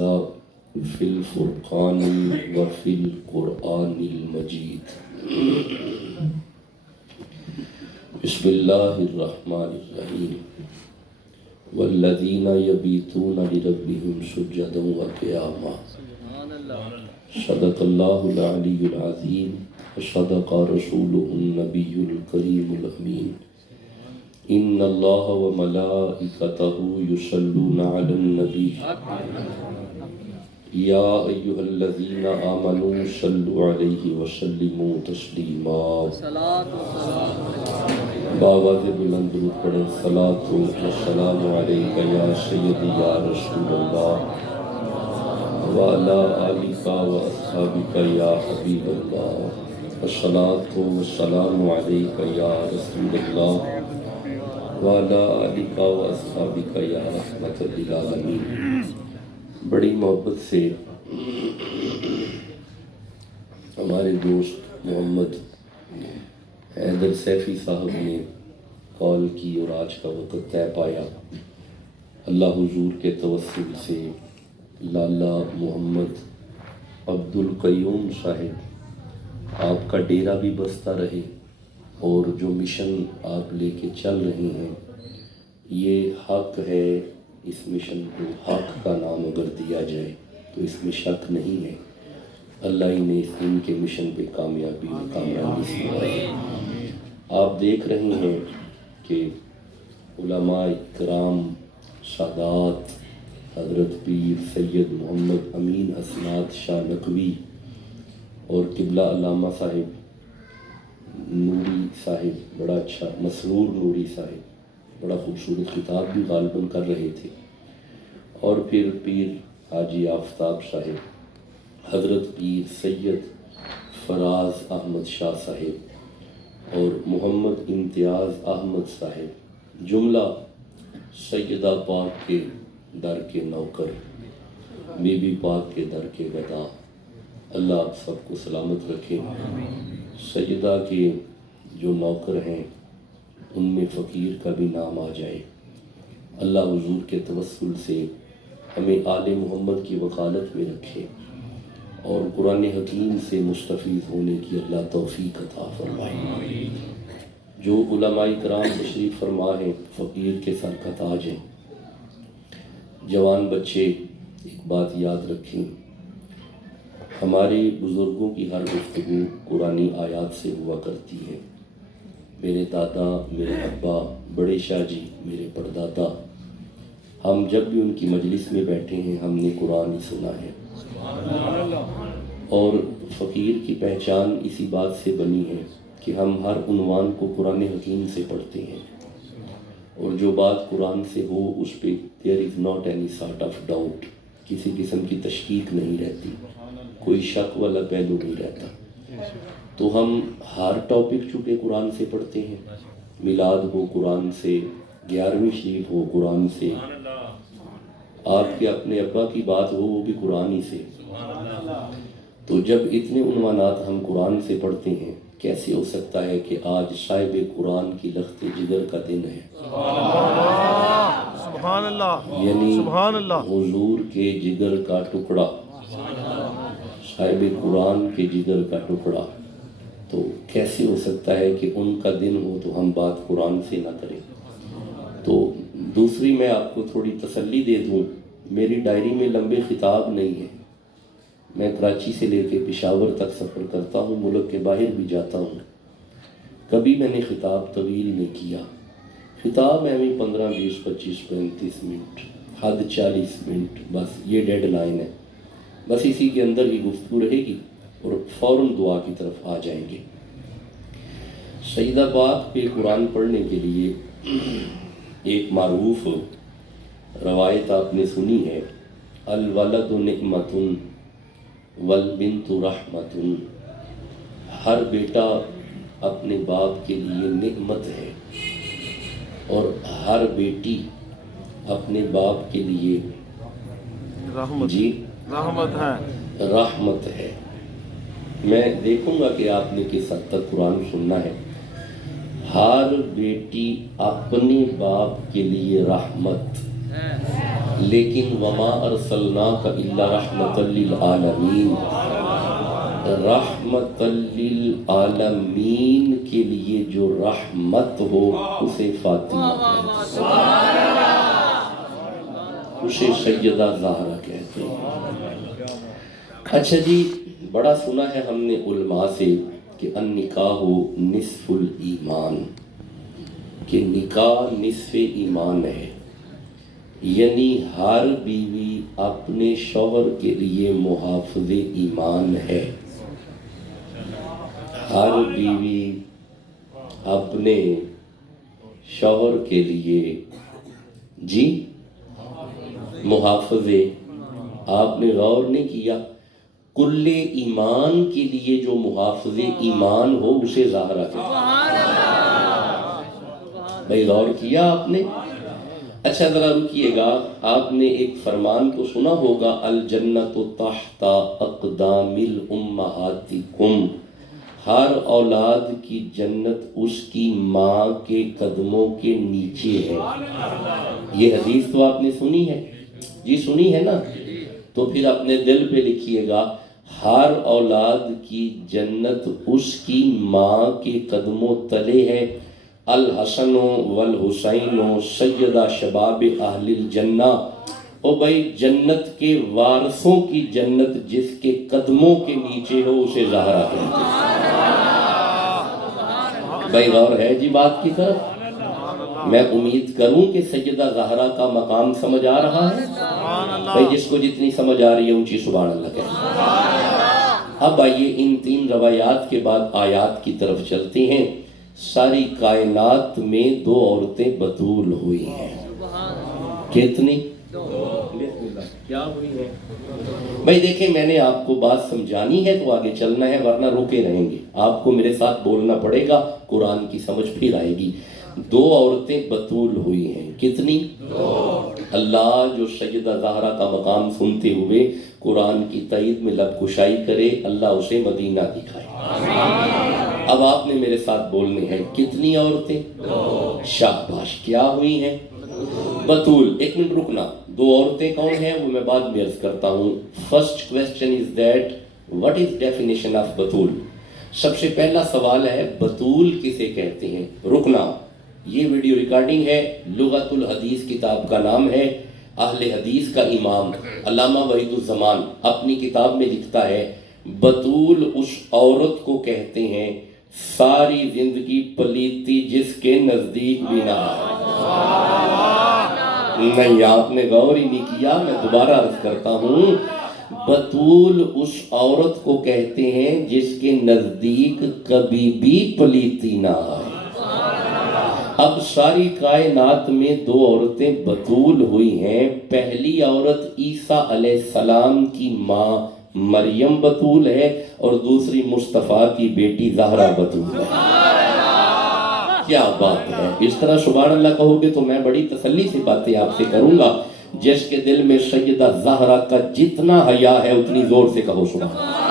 فی الفرقان وفی القرآن المجید بسم اللہ الرحمن الرحیم والذین یبیتون لربہم سجدا وقیاما صدق اللہ العلی العظیم وصدق رسولہ النبی الکریم الامین ان اللہ وملائکتہ یصلون علی النبی یا ایہا الذین آمنوا صلوا علیہ وسلموا تسلیما باواز بلند درود پڑھیں صلاۃ والسلام علیک یا سیدی یا رسول اللہ وعلی آلک واصحابک یا حبیب اللہ الصلاۃ والسلام علیک یا رسول اللہ وعلی آلک واصحابک یا رحمۃ للعالمین۔ بڑی محبت سے ہمارے دوست محمد حیدر سیفی صاحب نے کال کی اور آج کا وقت طے پایا۔ اللہ حضور کے توسل سے لالا محمد عبد القیوم صاحب آپ کا ڈیرا بھی بستا رہے اور جو مشن آپ لے کے چل رہے ہیں یہ حق ہے۔ اس مشن کو حق کا نام اگر دیا جائے تو اس میں شک نہیں ہے، اللہ ہی نے ان کے مشن پہ کامیابی و کامرانی سنوائی۔ آپ دیکھ رہے ہیں کہ علماء کرام سادات حضرت پیر سید محمد امین اسناد شاہ نقوی اور قبلہ علامہ صاحب نوری صاحب، بڑا اچھا مسرور نوری صاحب بڑا خوبصورت خطاب بھی غالباً کر رہے تھے، اور پھر پیر حاجی آفتاب صاحب، حضرت پیر سید فراز احمد شاہ صاحب اور محمد امتیاز احمد صاحب، جملہ سیدہ پاک کے در کے نوکر، بی بی پاک کے در کے گدا۔ اللہ آپ سب کو سلامت رکھے۔ سیدہ کے جو نوکر ہیں ان میں فقیر کا بھی نام آ جائے۔ اللہ حضور کے توسل سے ہمیں آل محمد کی وکالت میں رکھے اور قرآن حکیم سے مستفید ہونے کی اللہ توفیق عطا فرمائے۔ جو علماء کرام تشریف فرما ہیں فقیر کے سر کا تاج ہیں۔ جوان بچے ایک بات یاد رکھیں، ہمارے بزرگوں کی ہر گفتگو قرآنی آیات سے ہوا کرتی ہے۔ میرے دادا، میرے ابا، بڑے شاہ جی، میرے پردادا، ہم جب بھی ان کی مجلس میں بیٹھے ہیں ہم نے قرآن ہی سنا ہے، اور فقیر کی پہچان اسی بات سے بنی ہے کہ ہم ہر عنوان کو قرآن حکیم سے پڑھتے ہیں، اور جو بات قرآن سے ہو اس پہ there is not any sort of doubt، کسی قسم کی تشکیک نہیں رہتی، کوئی شک والا پہلو نہیں رہتا۔ تو ہم ہر ٹاپک چونکہ قرآن سے پڑھتے ہیں، میلاد ہو قرآن سے، 11ویں شریف ہو قرآن سے، آپ کے اپنے ابا کی بات ہو وہ بھی قرآن ہی سے۔ تو جب اتنے عنوانات ہم قرآن سے پڑھتے ہیں، کیسے ہو سکتا ہے کہ آج صاحب قرآن کی لخت جگر کا دن ہے؟ سبحان اللہ، یعنی سبحان اللہ، حضور کے جگر کا ٹکڑا، صاحب قرآن کے جگر کا ٹکڑا، تو کیسے ہو سکتا ہے کہ ان کا دن ہو تو ہم بات قرآن سے نہ کریں؟ تو دوسری میں آپ کو تھوڑی تسلی دے دوں، میری ڈائری میں لمبے خطاب نہیں ہیں، میں کراچی سے لے کے پشاور تک سفر کرتا ہوں، ملک کے باہر بھی جاتا ہوں، کبھی میں نے خطاب طویل نہیں کیا۔ خطاب میں 15 20 25 35 منٹ، حد 40 منٹ، بس یہ ڈیڈ لائن ہے، بس اسی کے اندر ہی گفتگو رہے گی اور فوراً دعا کی طرف آ جائیں گے۔ سیدہ پاک پہ قرآن پڑھنے کے لیے ایک معروف روایت آپ نے سنی ہے، الولد نعمت والبنت رحمت، ہر بیٹا اپنے باپ کے لیے نعمت ہے اور ہر بیٹی اپنے باپ کے لیے رحمت ہے، رحمت ہے۔ میں دیکھوں گا کہ آپ نے کس حد تک قرآن سننا ہے۔ ہر بیٹی اپنے باپ کے لیے رحمت، لیکن وما ارسلناک الا رحمۃ للعالمین، رحمت للعالمین کے لیے جو رحمت ہو اسے فاطمہ کہتے ہیں، اسے سیدہ زہرا کہتے ہیں۔ اچھا جی، بڑا سنا ہے ہم نے علماء سے کہ النکاح نصف الایمان، کہ نکاح نصف ایمان ہے، یعنی ہر بیوی اپنے شوہر کے لیے محافظ ایمان ہے، ہر بیوی اپنے شوہر کے لیے جی محافظ، آپ نے غور نہیں کیا کل ایمان کے لیے جو محافظ ایمان ہو اسے زہرا کہتے ہیں، بھائی غور کیا آپ نے؟ اچھا ذرا رکیے گا، آپ نے ایک فرمان تو سنا ہوگا الجنت تحت اقدام الامہاتکم، ہر اولاد کی جنت اس کی ماں کے قدموں کے نیچے ہے۔ یہ حدیث تو آپ نے سنی ہے جی، سنی ہے نا؟ تو پھر اپنے دل پہ لکھیے گا ہر اولاد کی جنت اس کی ماں کے قدموں تلے ہے۔ الحسن والحسین سیدہ شباب اہل الجنہ، او بھائی جنت کے وارثوں کی جنت جس کے قدموں کے نیچے ہو اسے زہرا کہتے ہیں۔ بھائی غور ہے جی بات کی طرف؟ میں امید کروں کہ سیدہ زہرا کا مقام سمجھ آ رہا ہے، بھائی جس کو جتنی سمجھ آ رہی ہے اونچی سبحان اللہ کہتے۔ اب آئیے ان تین روایات کے بعد آیات کی طرف چلتے ہیں۔ ساری کائنات میں دو عورتیں بطول ہوئی ہیں، کتنی؟ کیا ہوئی ہیں؟ بھائی دیکھیں میں نے آپ کو بات سمجھانی ہے تو آگے چلنا ہے، ورنہ رکے رہیں گے، آپ کو میرے ساتھ بولنا پڑے گا، قرآن کی سمجھ پھر آئے گی۔ دو عورتیں بطول ہوئی ہیں، کتنی؟ اللہ جو سیدہ زہرا کا مقام سنتے ہوئے قرآن کی تائید میں لب کشائی کرے، اللہ اسے مدینہ دکھائے۔ اب آپ نے میرے ساتھ بولنے ہیں، کتنی عورتیں؟ شاباش، کیا ہوئی ہیں؟ بطول۔ ایک منٹ رکنا، دو عورتیں کون ہیں وہ میں بعد میں عرض کرتا ہوں۔ First question is that what is definition of بطول؟ سب سے پہلا سوال ہے بطول کسے کہتے ہیں؟ رکنا، یہ ویڈیو ریکارڈنگ ہے، لغت الحدیث کتاب کا نام ہے، اہل حدیث کا امام علامہ وحید الزمان اپنی کتاب میں لکھتا ہے بطول اس عورت کو کہتے ہیں ساری زندگی پلیتی جس کے نزدیک بھی نہ آئے۔ نہیں آپ نے غور ہی نہیں کیا، میں دوبارہ عرض کرتا ہوں، بطول اس عورت کو کہتے ہیں جس کے نزدیک کبھی بھی پلیتی نہ آئے۔ اب ساری کائنات میں دو عورتیں بطول ہوئی ہیں، پہلی عورت عیسیٰ علیہ السلام کی ماں مریم بطول ہے اور دوسری مصطفیٰ کی بیٹی زہرا بطول ہے۔ کیا بات ہے، اس طرح سبحان اللہ کہو گے تو میں بڑی تسلی سے باتیں آپ سے کروں گا۔ جس کے دل میں سیدہ زہرا کا جتنا حیا ہے اتنی زور سے کہو سبحان اللہ۔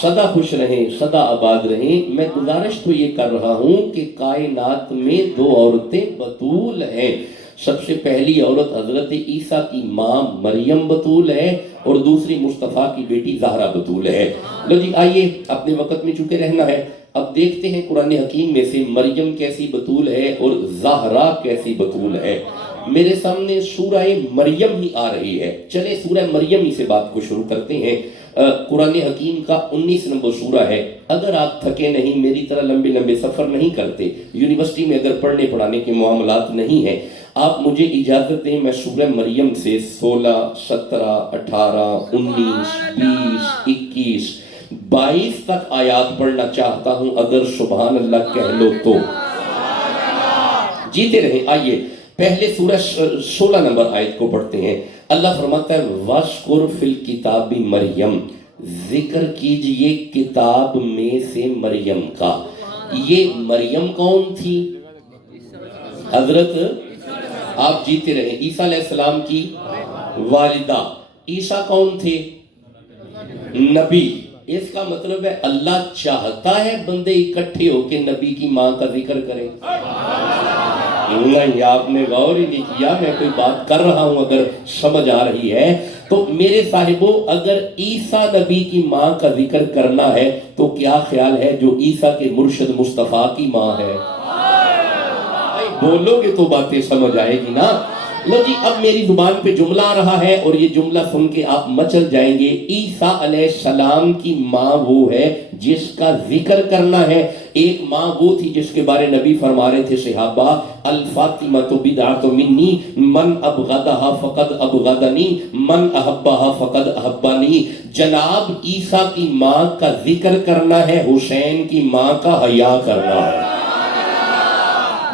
سدا خوش رہیں، سدا آباد رہیں۔ میں گزارش تو یہ کر رہا ہوں کہ کائنات میں دو عورتیں بطول ہیں، سب سے پہلی عورت حضرت عیسیٰ کی ماں مریم بطول ہے اور دوسری مصطفیٰ کی بیٹی زہرا بطول ہے۔ لو جی آئیے، اپنے وقت میں چکے رہنا ہے، اب دیکھتے ہیں قرآن حکیم میں سے مریم کیسی بطول ہے اور زہرا کیسی بطول ہے۔ میرے سامنے سورہ مریم ہی آ رہی ہے، چلے سورہ مریم ہی سے بات کو شروع کرتے ہیں۔ قرآن حکیم کا 19 نمبر سورہ ہے۔ اگر آپ تھکے نہیں، میری طرح لمبے لمبے سفر نہیں کرتے، یونیورسٹی میں اگر پڑھنے پڑھانے کے معاملات نہیں ہیں، آپ مجھے اجازت دیں میں سورہ مریم سے 16، 17، 18، 19، 20، 21، 22 تک آیات پڑھنا چاہتا ہوں، اگر سبحان اللہ کہہ لو تو جیتے رہیں۔ آئیے پہلے سورہ 16 نمبر آیت کو پڑھتے ہیں۔ اللہ فرماتا ہے وَاذْكُرْ فِي الْكِتَابِ مریم، ذکر کیجئے کتاب میں سے مریم کا۔ یہ مریم کون تھی؟ حضرت آپ جیتے رہیں، عیسیٰ علیہ السلام کی والدہ۔ عیسیٰ کون تھے؟ نبی۔ اس کا مطلب ہے اللہ چاہتا ہے بندے اکٹھے ہو کے نبی کی ماں کا ذکر کریں۔ نہیں آپ نے غور ہی نہیں کیا، میں کوئی بات کر رہا ہوں اگر سمجھ آ رہی ہے تو میرے صاحبوں، اگر عیسیٰ نبی کی ماں کا ذکر کرنا ہے تو کیا خیال ہے جو عیسیٰ کے مرشد مصطفیٰ کی ماں ہے؟ بولو گے تو باتیں سمجھ آئے گی نا۔ لو جی، اب میری زبان پہ جملہ آ رہا ہے اور یہ جملہ سن کے آپ مچل جائیں گے۔ عیسیٰ علیہ السلام کی ماں وہ ہے جس کا ذکر کرنا ہے۔ ایک ماں وہ تھی جس کے بارے نبی فرما رہے تھے صحابہ، الفاطمۃ بدعۃ منی من ابغضھا فقد ابغضنی من احبھا فقد احبنی۔ جناب عیسیٰ کی ماں کا ذکر کرنا ہے، حسین کی ماں کا حیا کرنا ہے۔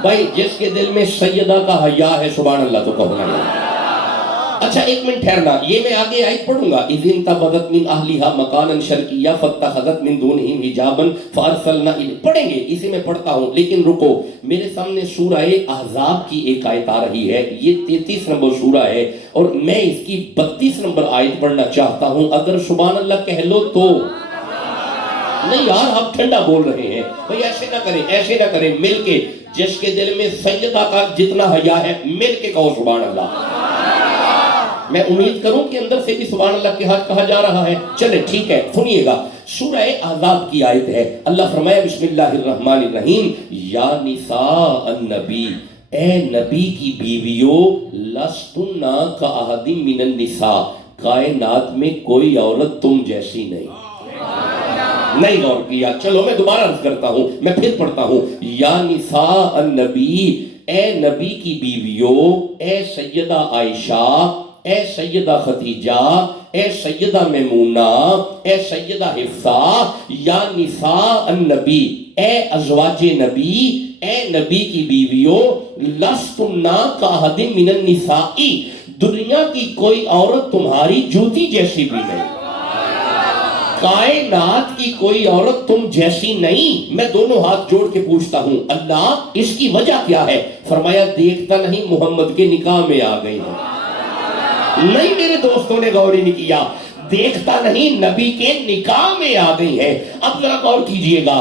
بھائی جس کے دل میں سیدہ کا حیا ہے سبحان اللہ تو کہو نا۔ اچھا ایک منٹ ٹھہرنا، یہ میں آگے آیت پڑھوں گا۔ اذ انتبذت من اہلھا مکانا شرقیا فاتخذت من دونہم حجابا فارسلنا الیہم، پڑھیں گے، اسے میں پڑھتا ہوں لیکن رکو، میرے سامنے سورہ احزاب کی ایک آیت آ رہی ہے، یہ 33 نمبر سورہ ہے اور میں اس کی 32 نمبر آیت پڑھنا چاہتا ہوں، اگر سبحان اللہ کہہ لو تو۔ نہیں یار آپ ٹھنڈا بول رہے ہیں، بھئی ایسے نہ کریں، ایسے نہ کریں، مل کے جس کے دل میں سیدہ کا جتنا حیا ہے مل کے کہو سبحان اللہ۔ میں امید کروں کہ اندر سے بھی سبحان اللہ کے ہاتھ کہا جا رہا ہے۔ چلے ٹھیک ہے، سنیے گا، سورہ احزاب کی آیت ہے۔ اللہ فرمایا بسم اللہ الرحمن الرحیم، یا نساء النبی، اے نبی کی بیویوں، لستن کاحد من النساء، کائنات میں کوئی عورت تم جیسی نہیں۔ نہیں غور کیا، چلو میں دوبارہ عرض کرتا ہوں، میں پھر پڑھتا ہوں، یا نساء النبی، اے نبی کی بیویوں، اے سیدہ عائشہ، اے سیدہ خدیجہ، اے سیدہ میمونہ، اے سیدہ حفصہ، یا نساء النبی، اے ازواج نبی، اے نبی کی بیویوں، لستن کاحد من النساء، دنیا کی کوئی عورت تمہاری جوتی جیسی بھی نہیں، کائنات کی کوئی عورت تم جیسی نہیں۔ میں دونوں ہاتھ جوڑ کے پوچھتا ہوں اللہ اس کی وجہ کیا ہے؟ فرمایا دیکھتا نہیں محمد کے نکاح میں آ گئی ہے۔ نہیں میرے دوستوں نے غور ہی نہیں کیا، دیکھتا نہیں نبی کے نکاح میں آ گئی ہے۔ اب ذرا غور کیجئے گا،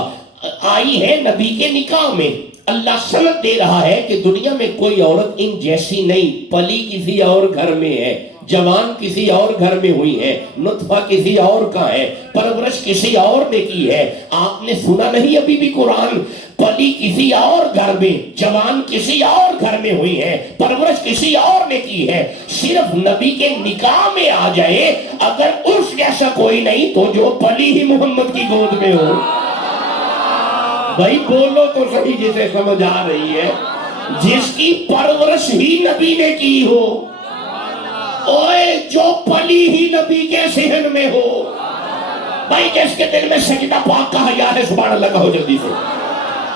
آئی ہے نبی کے نکاح میں، اللہ سند دے رہا ہے کہ دنیا میں کوئی عورت ان جیسی نہیں، پلی کسی اور گھر میں ہے، جوان کسی اور گھر میں ہوئی ہے، نطفہ کسی اور کا ہے، پرورش کسی اور نے کی ہے۔ آپ نے سنا نہیں ابھی بھی قرآن، پلی کسی اور گھر میں، جوان کسی اور گھر میں ہوئی ہے، پرورش کسی اور نے کی ہے، صرف نبی کے نکاح میں آ جائے، اگر اس جیسا کوئی نہیں تو جو پلی ہی محمد کی گود میں ہو۔ بھائی بولو تو صحیح جسے سمجھ آ رہی ہے، جس کی پرورش ہی نبی نے کی ہو، اوئے جو پلی ہی نبی کے صحن میں ہو، بھائی جس کے دل میں سجدہ پاک کا حیا ہے سبحان اللہ کہو جلدی سے۔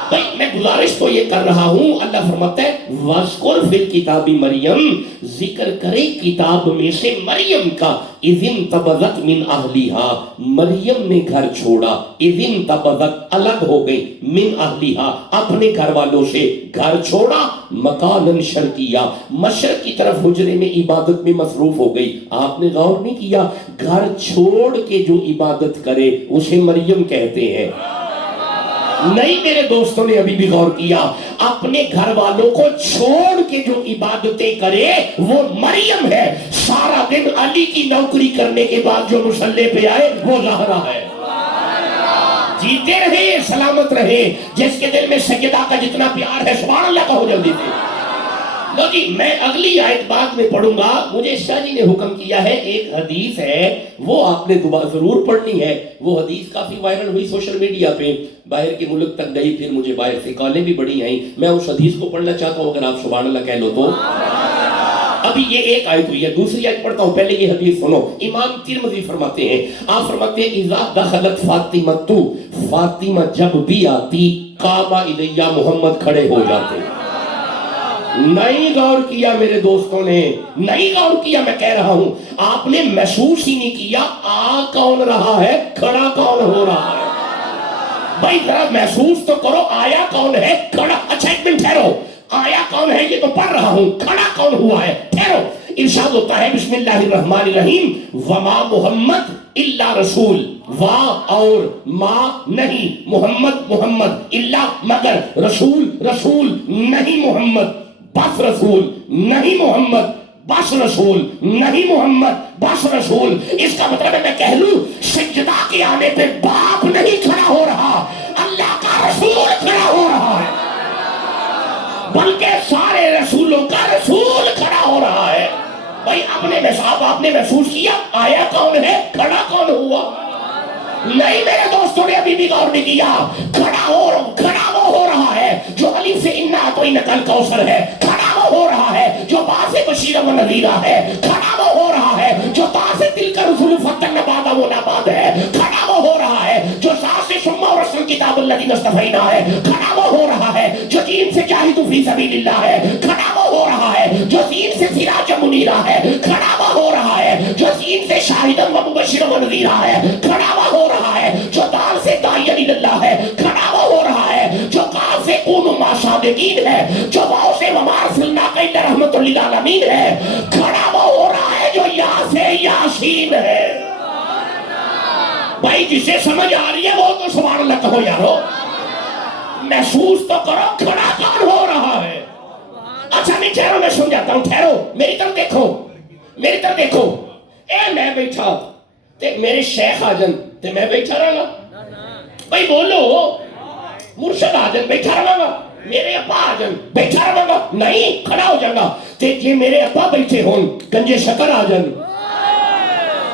بھئی میں گزارش تو یہ کر رہا ہوں، اللہ فرماتا ہے وَاذْكُرْ فِي الْكِتَابِ مریم، ذکر کرے کتاب میں سے مریم کا، اِذِ انْتَبَذَتْ مِنْ أَهْلِهَا، مریم نے گھر چھوڑا، اِذِ انْتَبَذَتْ الگ ہو گئی، مِنْ أَهْلِهَا اپنے گھر والوں سے، گھر چھوڑا، مکاناً شرقیہ مشرق کی طرف حجرے میں عبادت میں مصروف ہو گئی۔ آپ نے غور نہیں کیا، گھر چھوڑ کے جو عبادت کرے اسے مریم کہتے ہیں۔ نہیں میرے دوستوں نے ابھی بھی غور کیا، اپنے گھر والوں کو چھوڑ کے جو عبادتیں کرے وہ مریم ہے۔ سارا دن علی کی نوکری کرنے کے بعد جو مصلی پہ آئے وہ زہرا ہے۔ جیتے رہے سلامت رہے، جس کے دل میں سیدہ کا جتنا پیار ہے سبحان اللہ کہو جلدی سے۔ لو جی میں اگلی آیت بعد میں پڑھوں گا، مجھے شاہ جی نے حکم کیا ہے، ایک حدیث ہے وہ آپ نے دوبارہ ضرور پڑھنی ہے۔ وہ حدیث کافی وائرل ہوئی سوشل میڈیا پہ، باہر کے ملک تک گئی، پھر مجھے باہر سے کالیں بھی بڑی آئیں، میں اس حدیث کو پڑھنا چاہتا ہوں اگر آپ سبحان اللہ کہہ لو تو۔ ابھی یہ ایک آیت ہوئی ہے، دوسری آیت پڑھتا ہوں، پہلے یہ حدیث سنو۔ امام ترمذی فرماتے ہیں، آپ فرماتے ہیں اذا دخلت فاطمہ، فاطمہ جب بھی آتی قام الیہ، محمد کھڑے ہو جاتے۔ نہیں غور کیا میرے دوستوں نے، نہیں غور کیا، میں کہہ رہا ہوں آپ نے محسوس ہی نہیں کیا آ کون رہا ہے، کھڑا کون ہو رہا ہے۔ بھائی ذرا محسوس تو کرو، آیا کون ہے، کھڑا۔ اچھا ایک منٹ ٹھہرو، آیا کون ہے یہ تو پڑھ رہا ہوں، کھڑا کون ہوا ہے، ٹھہرو۔ ارشاد ہوتا ہے بسم اللہ الرحمن الرحیم، وما محمد الا رسول، وا اور ما نہیں، محمد محمد، الا مگر، رسول رسول نہیں محمد، بس رسول نہیں محمد، بس رسول نہیں محمد، بس رسول۔ اس کا مطلب ہے میں کہہ لوں سجدہ کے آنے پہ باپ نہیں کھڑا ہو رہا، اللہ کا رسول کھڑا ہو رہا ہے، بلکہ سارے رسولوں کا رسول کھڑا ہو رہا ہے۔ بھائی آپ نے محسوس کیا آیا کون ہے، کھڑا کون ہوا؟ نہیں میرے دوستوں نے ابھی بھی غور نہیں کیا، کھڑا وہ ہو رہا ہے جو علی سے انا کوئی نقل کوثر ہے، کھڑا وہ ہو رہا ہے جو باس بشیر و نذیرہ ہے، کھڑا وہ ہو رہا ہے جو تاز دل کا رسول فتن نبادا و نباد ہے، کھڑا وہ ہو رہا ہے جو ساس شمع و رسول کتاب الذین استفینا ہے، کھڑا وہ ہو رہا ہے جو دین سے جاہد فی سبیل اللہ ہے، کھڑا وہ ہو رہا ہے جو دین سے سراج منیرہ ہے، کھڑا وہ ہو رہا ہے جو دین سے شاہد و مبشر و نذیرہ ہے، کھڑا وہ ہو رہا ہے جو دال سے داعی اللہ ہے، کھڑا وہ ہو رہا ہے جو کاف سے کونوا مع صادقین ہے، جو واو سے وما ارسلناک الا رحمۃ للعالمین ہے، کھڑا وہ ہو رہا ہے جو یا سے یاسین ہے۔ بھائی جسے سمجھ آ رہی ہے وہ تو سبحان اللہ کہو یارو، محسوس تو کرو کھڑا کون ہو رہا ہے۔ اچھا نہیں ٹھہرو میں سمجھاتا ہوں، ٹھہرو میری طرف دیکھو، میری طرف دیکھو، اے میں بیٹھا تے میرے شیخ آجن تے میں بیٹھا رہا گا، بھائی بولو مرشد آجن بیٹھا رہا گا، میرے ابا آجن بیٹھا رہا گا، نہیں کھڑا ہو جائے گا۔ تے یہ میرے ابا بیٹھے ہون گنجے شکر آجن،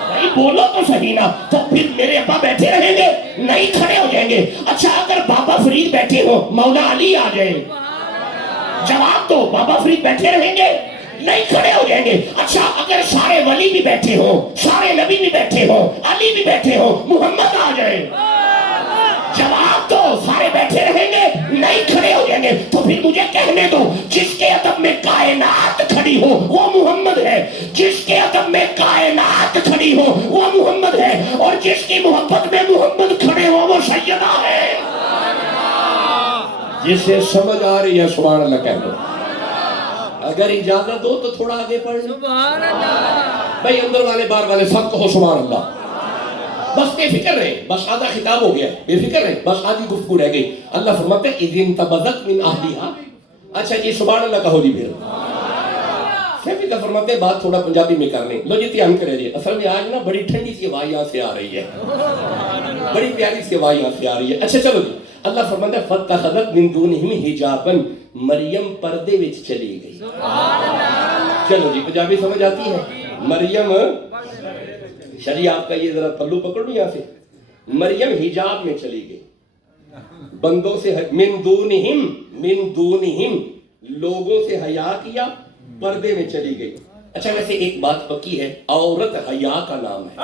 بھائی بولو تو صحیح نا، تو پھر میرے ابا بیٹھے رہیں گے، نہیں کھڑے ہو جائیں گے۔ اچھا اگر بابا فرید بیٹھے ہو مولا علی آ جائے، جواب دو، بابا فرید بیٹھے رہیں گے، نہیں کھڑے ہو جائیں گے۔ اچھا اگر سارے ولی بھی بیٹھے ہو، سارے نبی بھی بیٹھے ہو، علی بھی بیٹھے ہو، محمد آ جائے، جواب دو، سارے بیٹھے رہیں گے، نہیں کھڑے ہو جائیں گے۔ تو پھر مجھے کہنے دو جس کے ادب میں کائنات کھڑی ہو وہ محمد ہے، جس کے ادب میں کائنات کھڑی ہو وہ محمد ہے، اور جس کی محبت میں محمد کھڑے ہو وہ سیدہ ہے۔ جسے سمجھ آ رہی ہے سبحان اللہ کہہ دو، اگر اجازت دو تو تھوڑا آگے پڑھ لیں۔ سبحان اللہ۔ بھائی اندر والے بار والے سب کہو سبحان اللہ۔ بس بے فکر رہے، بس آدھا خطاب ہو گیا، بے فکر رہے، بس آدھی گفتگو رہ گئی۔ اللہ فرماتے ہیں اذ انتبذت من اہلھا۔ اچھا جی سبحان اللہ کہو جی پھر۔ سیفی کا فرماتے ہیں بات تھوڑا پنجابی میں کر لیں، لو جی دھیان کرے جی۔ اصل میں آج نا بڑی ٹھنڈی سی ہوا یہاں سے آ رہی ہے، بڑی پیاری سی ہوا یہاں سے آ رہی ہے۔ اچھا چلو جی، اللہ فرماتا ہے فاتخذت من دونہم حجابا، مریم پردے وچ چلی گئی۔ چلو جی پنجابی سمجھ آتی ہے؟ مریم شریع آپ کا یہ ذرا پلو پکڑ لو یہاں سے، مریم حجاب میں چلی گئی، بندوں سے من دونہم لوگوں سے حیا کیا، پردے میں چلی گئی۔ اچھا ویسے ایک بات پکی ہے، عورت حیا کا نام ہے۔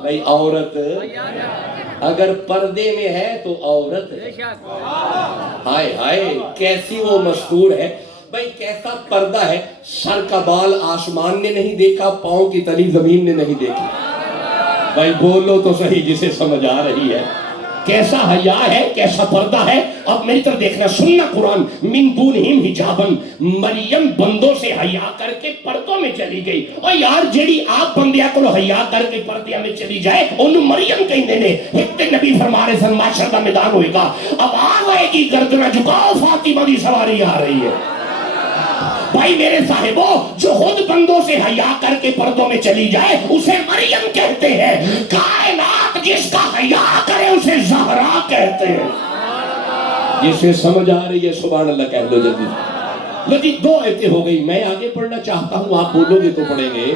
بھائی عورت اگر پردے میں ہے تو عورت ہے۔ ہائے ہائے کیسی وہ مستور ہے، بھائی کیسا پردہ ہے، سر کا بال آسمان نے نہیں دیکھا، پاؤں کی تلی زمین نے نہیں دیکھی۔ بھائی بولو تو صحیح جسے سمجھ آ رہی ہے، کیسا حیا ہے، کیسا پردہ ہے۔ اب میری طرف دیکھنا، سننا قرآن، من دونہم حجابا، مریم بندوں سے حیا کر کے پردوں میں چلی گئی۔ اور یار جیڑی آپ بندیاں کو حیا کر کے پردیاں میں چلی جائے انہوں مریم کہیں دینے۔ ایک دن نبی فرما رہے سن معاشر کا میدان ہوئے گا، اب آئے گی گردنہ جھکاؤ فاطمہ کی سواری آ رہی ہے۔ بھائی میرے صاحبوں جو خود بندوں سے حیا کر کے پردوں میں چلی جائے اسے مریم کہتے ہیں، کائنات جس کا حیا کرے اسے زہرا کہتے ہیں۔ جسے سمجھ آ رہی ہے سبحان اللہ کہہ دو جلدی۔ لیکن دو آیتیں ہو گئی، میں آگے پڑھنا چاہتا ہوں، آپ بولو گے تو پڑھیں گے۔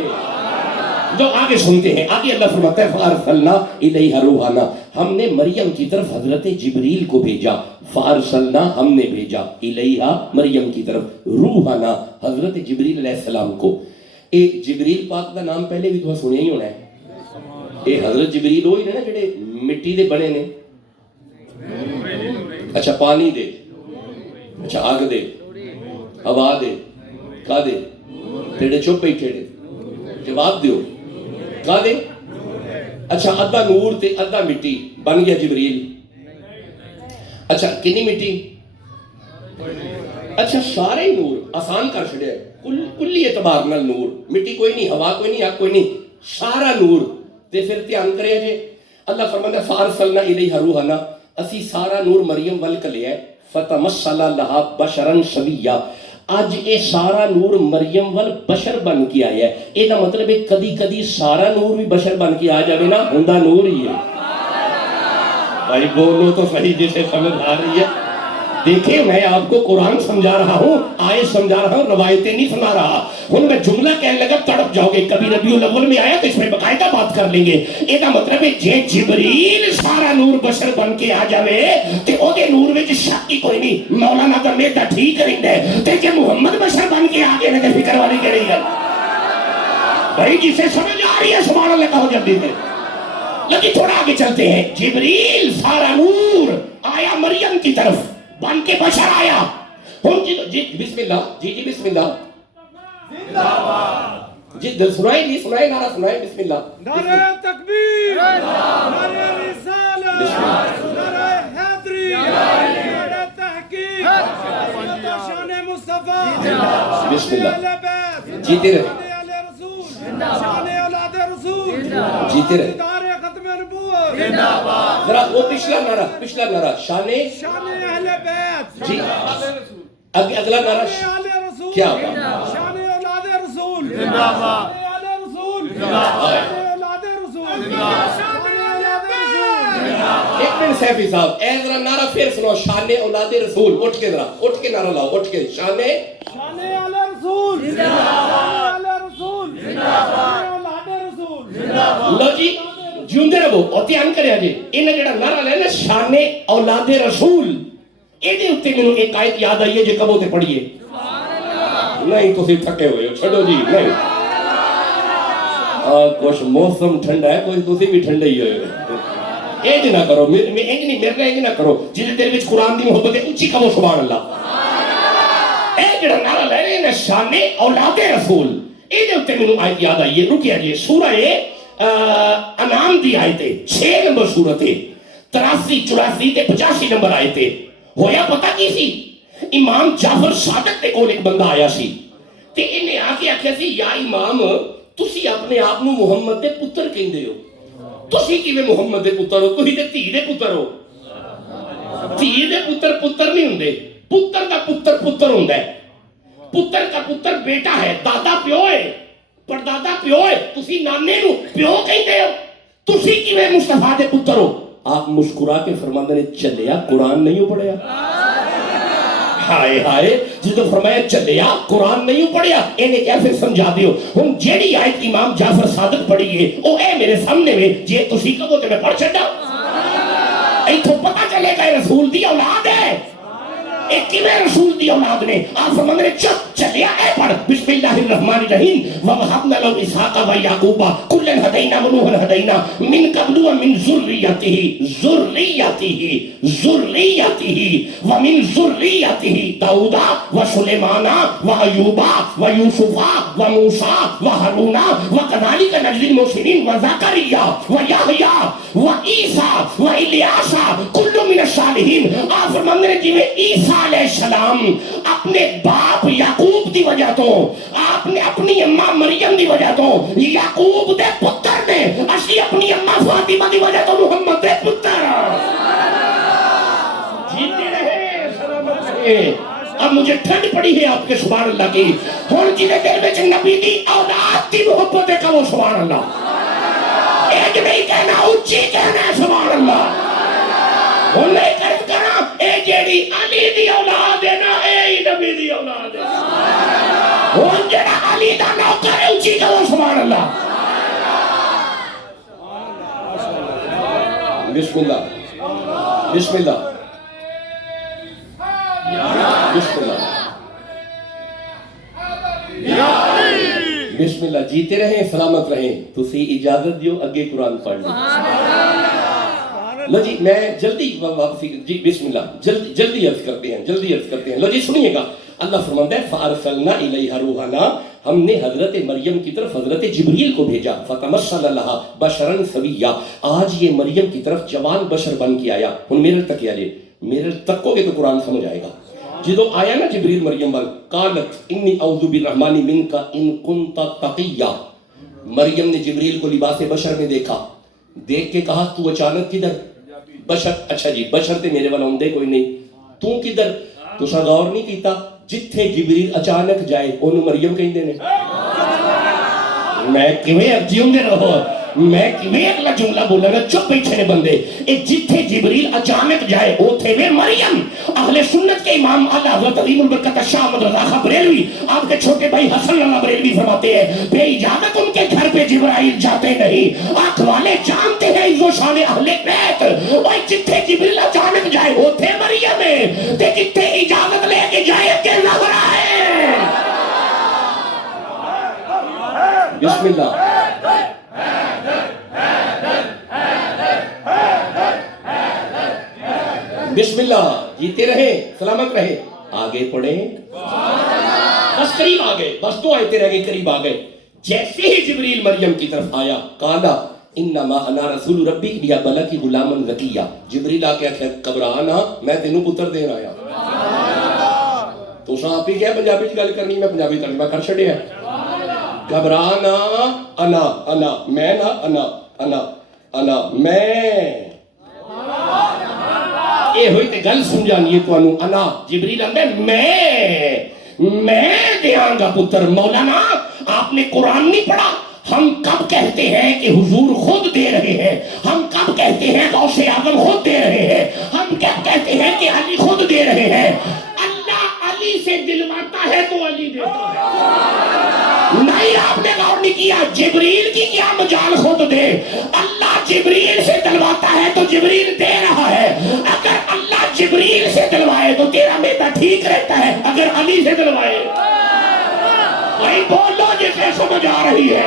جو آگے سنتے ہیں، آگے اللہ فرماتا ہے فارسلنا الیہا روحنا، ہم نے مریم کی طرف حضرت جبریل کو بھیجا، فارسلنا ہم نے بھیجا، الیہا مریم کی طرف، روحنا حضرت جبریل علیہ السلام کو۔ ایک جبریل پاک کا نام پہلے بھی تو سنیا ہی ہونا ہے، اے حضرت جبریل ہوئی نا جڑے مٹی دے بنے نے، اچھا پانی دے، اچھا آگ دے، ہوا دے، کا دے، تیرے چپ بیٹھے دے، جواب دیو کا دے، اچھا ادھا نور تے ادھا مٹی بن گیا جبریل۔ اچھا کنی مٹی، اچھا سارے نور آسان کر چھڑے، کلی اعتبار نال نور، مٹی کوئی نہیں، ہوا کوئی نہیں، آگ کوئی نہیں، سارا نور۔ تے پھر دھیان کرے جے اللہ فرماتا ہے فارسلنا الیہا روحنا، اسی سارا نور مریم ول کلیا ہے، فتمثل لہا بشرا سویا، اج یہ سارا نور مریم ول بشر بن کے آیا ہے. یہ مطلب ہے کدی کدی سارا نور بھی بشر بن کے آ جائے نا, ہوندا نور ہی ہے. بھائی بولو تو صحیح, جسے سمجھ آ رہی ہے. دیکھیں میں آپ کو قرآن سمجھا رہا ہوں, آیت سمجھا رہا ہوں, روایتیں نہیں سنا رہا ہوں. میں جملہ کہنے لگا تڑپ جاؤ گے. کبھی ربیع الاول میں آیا تو اس میں باقاعدہ بات کر لیں گے. یہ مطلب ہے جے جبریل سارا نور بشر بن کے آ جاوے تے او دے نور وچ شک ہی کوئی نہیں. مولانا کا میٹا ٹھیک کریندا ہے تے جے محمد بشر بن کے آ گئے تے فکر والی کہڑی گل. بھائی جسے سمجھ آ رہی ہے سبحان اللہ کہو جلدی سے. لیکن تھوڑا آگے چلتے ہیں. جبریل سارا نور آیا مریم کی طرف بن کے بشر آیا. جی بسم اللہ, جی بسم اللہ, جی دل سنائے, جی سنائے, نعرہ سنائے, بسم اللہ. نعرہ تکبیر, نعرہ رسالہ, نعرہ حیدری, نعرہ تحقیق, شان مصطفیٰ, بسم اللہ. اہل بیت, جیتے رہے, شان اہل رسول, شان اولاد رسول, جیتے رہے. دار ختم نبوت, ذرا وہ پچھلا نعرہ شان اہل بیت, جی اگلا نعرہ شان اہل رسول, کیا شان اولاد رسول, شان اہل رسول, شان اولاد رسول, شان اولاد رسول. ایک منٹ سیفی صاحب, اے ذرا نعرہ پھر سنو. شان اولاد رسول, اٹھ کے ذرا, اٹھ کے نعرہ لاؤ, اٹھ کے. شان اہل رسول, شان اہل رسول, شان اولاد رسول. لو جی جیوندے رہو اور دھیان کریا جی. انہیں جڑا نعرہ لے نا شان اولاد رسول, یہ اتنے مینوں ایک آیت یاد آئی ہے جی, کبو تے پڑھیے. نہیں تسی تھکے ہوئے ہو, چھڑو جی. نہیں کچھ موسم ٹھنڈا ہے, کوئی تسی بھی ٹھنڈے ہی ہوئے. انج نہ کرو, انج نہیں, میرے انج نہ کرو. جس دل وچ قرآن دی محبت ہے اچھی کہو سبحان اللہ. اے جڑا نعرہ لے رہے ہیں شان اولاد رسول, یہ اتنے مینوں آیت یاد آئی ہے. رکیا جی, سورہ انعام دی آیت ہے, 6 نمبر سورت ہے, 83, 84 تے 85 نمبر آیت ہے. ہویا پتہ کی سی, امام جعفر صادق دے کول ایک بندہ آیا سی تے انہیں آ کے آکھیا سی, یا امام تسی اپنے آپ نو محمد دے پتر کہندے ہو, تسی کیویں محمد دے پتر ہو, تسی تے دھی دے پتر ہو. دھی دے پتر پتر نہیں ہوندے, پتر دا پتر پتر ہوندا ہے. پتر کا پتر بیٹا ہے, دادا پیو ہے, پردادا پیو ہے, تسی نانے نو پیو کہندے ہو, تسی کیویں مصطفیٰ دے پتر ہو. آپ مسکرا کے فرماندے نے, چلیا قرآن نہیں پڑھیا. ہائے ہائے, جدو فرمایا چلیا قرآن نہیں پڑھیا, انہیں کیسے سمجھا دیو. ہن جیڑی آیت امام جعفر صادق پڑھی ہے او اے میرے سامنے میں, جے تسی کہو تے میں پڑھ چھڈا. ایتھوں پتہ چلے گا رسول دی اولاد ہے. ایک کیویں رسول دی اولاد نے. آپ فرماندے نے چپ چلیا اے پڑھ, بسم اللہ الرحمن الرحیم, وَوَهَبْنَا لَهُ إِسْحَاقَ وَيَعْقُوبَ كُلًّا هَدَيْنَا وَنُوحًا هَدَيْنَا مِنْ قَبْلُ وَمِنْ ذُرِّيَّتِهِ وَمِنْ ذُرِّيَّتِهِ دَاوُودَ وَسُلَيْمَانَ وَأَيُّوبَ وَيُوسُفَ وَمُوسَى وَهَارُونَ وَكَذَلِكَ نَجْزِي الْمُحْسِنِينَ وَزَكَرِيَّا وَيَحْيَىٰ وَعِيسَىٰ وَإِلْيَاسَ كُلٌّ مِّنَ الصَّالِحِينَ. آپ فرماندے نے جی عیسیٰ علیہ السلام اپنے باپ یعقوب دی وجہ تو, آپ نے اپنی اماں مریم دی وجہ تو یعقوب دے پتر نے, اسی اپنی اماں فاطمہ دی وجہ تو محمد دے پتر. جیتے رہے سلامت رہے. اب مجھے ٹھنڈ پڑی ہے آپ کے سبحان اللہ کی. ہن جنہیں دل وچ نبی دی اولاد دی محبت ہے کہو سبحان اللہ. ایک نہیں کہنا, اچھی کہنا ہے سبحان اللہ. ہن نہیں کرنا اے جیڑی علی دی اولاد ہے نا, اے ہی نبی دی اولاد ہے. ہن جڑا علی دا نوکر ہے اچھی کہو سبحان اللہ. بسم اللہ, بسم اللہ, بسم اللہ, بسم اللہ. جیتے رہیں سلامت رہیں. تسی اجازت دیو اگے قرآن پڑھ لیں. لو جی میں جلدی واپسی, جی بسم اللہ, جلدی عرض کرتے ہیں, جلدی عرض کرتے ہیں. لو جی سنیے گا, اللہ فرماتا ہے فَأَرْسَلْنَا إِلَيْهَا رُوحَنَا, ہم نے حضرت مریم کی طرف حضرت جبریل کو بھیجا. فَتَمَثَّلَ لَهَا بَشَرًا سَوِيًّا, آج یہ مریم کی طرف جوان بشر بن کے آیا. ہن میرے تک آ جائے, میرے تک کو گے تو قرآن سمجھ آئے گا. جدو آیا نا جبریل مریم بن, قالت انی اعوذ بالرحمن منک ان کنت تقیا. مریم نے جبریل کو لباس بشر میں دیکھا, دیکھ کے کہا تو اچانک کدھر بشر, اچھا جی بشر تے میرے والا ہوندے کوئی نہیں, تو کدھر, تسا غور نہیں کیتا, جتھے جبریل اچانک جائے انہوں مریم کہندے نے میں کیویں جیوندے رہو میں کیویں اگلا جملہ بولا گا چپ بیٹھے نے بندے اے جتھے جبریل اچانک جائے اوتھے میں مریم اہل سنت کے امام اعلی حضرت عظیم البرکت شاہ احمد رضا خان بریلوی آپ کے چھوٹے بھائی حسن اللہ بریلوی فرماتے ہیں بے اجازت ان کے گھر پہ جبرائیل جاتے نہیں آنکھ والے جانتے ہیں عز و شان اہل بیت اور جتھے جبریل اچانک جائے اوتھے مریم ہے تے جتھے اجازت لے کے جائے کہ زہرا ہے بسم اللہ بسم اللہ جیتے رہے سلامت رہے آگے پڑھیں بس قریب آگئے بس تو آئے رہ گئے قریب آگئے جیسے ہی جبریل مریم کی طرف آیا کالا انما انا رسول ربی لیا بلا کی غلامن زکیہ جبریل آ کے گھبرانا میں تینوں پتر دین آیا تو آپ ہی کیا پنجابی گل کرنی میں پنجابی ترجمہ کر چھڑے ہیں گھبرانا انا میں نا انا میں اے ہوئی تے گل سمجھانی تو انو انا جبریل اندے میں دیاں گا پتر مولانا آپ نے قرآن نہیں پڑھا ہم کب کہتے ہیں کہ حضور خود دے رہے ہیں ہم کب کہتے ہیں غوث اعظم خود دے رہے ہیں ہم کب کہتے ہیں کہ علی خود دے رہے ہیں اللہ علی سے دلواتا ہے تو علی دیتا ہے نہیں آپ نے غور نہیں کیا جبریل کی کیا مجال خود دے اللہ جبریل سے دلواتا ہے تو جبریل دے رہا ہے اگر اللہ جبریل سے دلوائے تو تیرا بیٹا ٹھیک رہتا ہے اگر علی سے دلوائے وہی بولو جسے سمجھ آ رہی ہے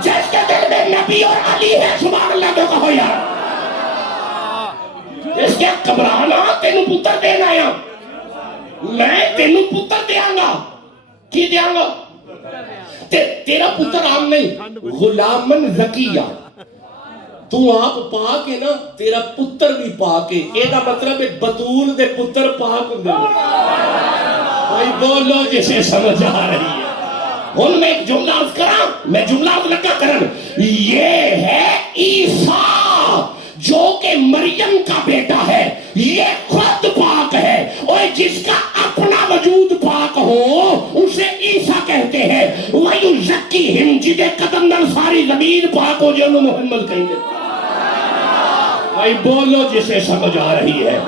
جس کے دل میں نبی اور علی ہے سبحان اللہ تو کہو یار اس کے گھبرانا تینوں پتر دینا آیا میں تینوں پتر دیاں گا کی دیاں گا تیرا پتر عام نہیں غلامن زکیہ تو آپ پاک ہے نا تیرا پتر بھی پاک ہے یہ مطلب ہے بطول دے پتر پاک ہوں بھائی بولو جسے سمجھ آ رہی ہے ان میں ایک جملہ عرض کرا میں جملہ عرض لگا کرن یہ ہے عیسیٰ جو کہ مریم کا بیٹا ہے یہ خود پاک ہے اور جس کا اپنا وجود پاک ہو اسے عیسیٰ کہتے ہیں وَيُزَكِّهِمْ جدے قدم در ساری زمین پاک ہو جو محمد کہیں گے بھائی بولو جسے سمجھ آ رہی ہے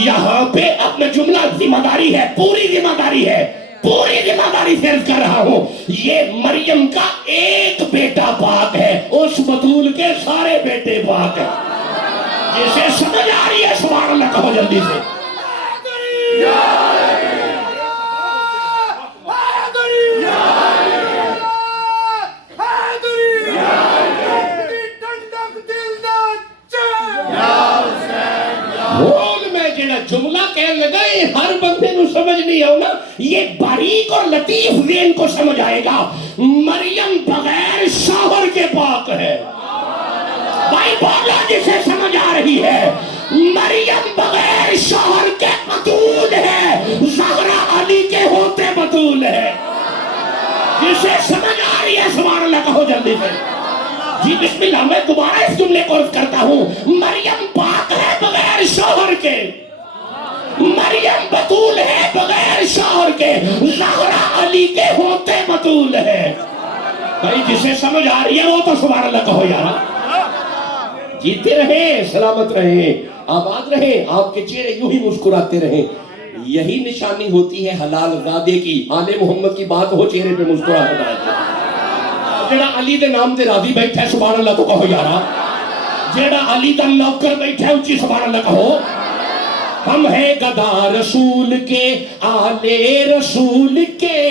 یہاں پہ اپنا جملہ ذمہ داری ہے پوری ذمہ داری ہے پوری ذمہ داری سے عرض کر رہا ہوں یہ مریم کا ایک بیٹا پاک ہے اس بطول کے سارے بیٹے پاک ہیں جسے سمجھ آ رہی ہے سبحان اللہ کہو جلدی سے جملہ کہنے لگا یہ ہر بندے کو سمجھ نہیں آؤنا یہ باریک اور لطیف ذہن کو سمجھ آئے گا مریم بغیر شوہر کے پاک ہے بھائی بولا جسے سمجھ آ رہی ہے مریم بغیر شوہر کے بطول ہے زہرا علی کے ہوتے بطول ہے جسے سمجھ آ رہی ہے سبحان اللہ کہو جلدی سے جی بسم اللہ میں دوبارہ اس جملے کو عرض کرتا ہوں مریم پاک ہے بغیر شوہر کے مریم بطول ہے بغیر شوہر کے زہرا علی کے ہوتے بطول ہے بھائی جسے سمجھ آ رہی ہے وہ تو سبحان اللہ کہو یار جیتے رہیں سلامت رہیں آباد رہیں آپ کے چہرے یوں ہی مسکراتے رہیں یہی نشانی ہوتی ہے حلال زادے کی آل محمد کی بات ہو چہرے پہ مسکراہٹ آئے جڑا علی دے نام تے راضی بیٹھا ہے سبحان اللہ تو کہو یارا جڑا علی دا نوکر بیٹھا ہے اونچی سبحان اللہ کہو ہم ہیں گدا رسول کے آلے رسول کے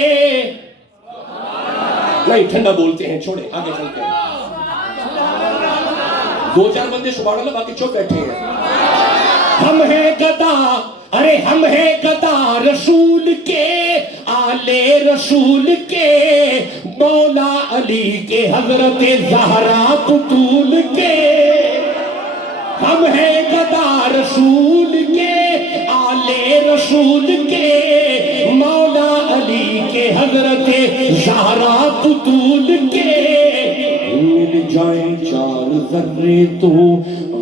نہیں ٹھنڈا بولتے ہیں چھوڑے آگے چلتے ہیں دو چار بندے سبحان اللہ باقی چپ بیٹھے ہیں ہم ہیں گدا ارے ہم ہیں گدا رسول کے آلے رسول کے مولا علی کے حضرت زہرا بطول کے ہم ہیں گدا رسول کے آلے رسول کے مولا علی کے حضرت زہرا بطول کے مل جائیں چار ذرے تو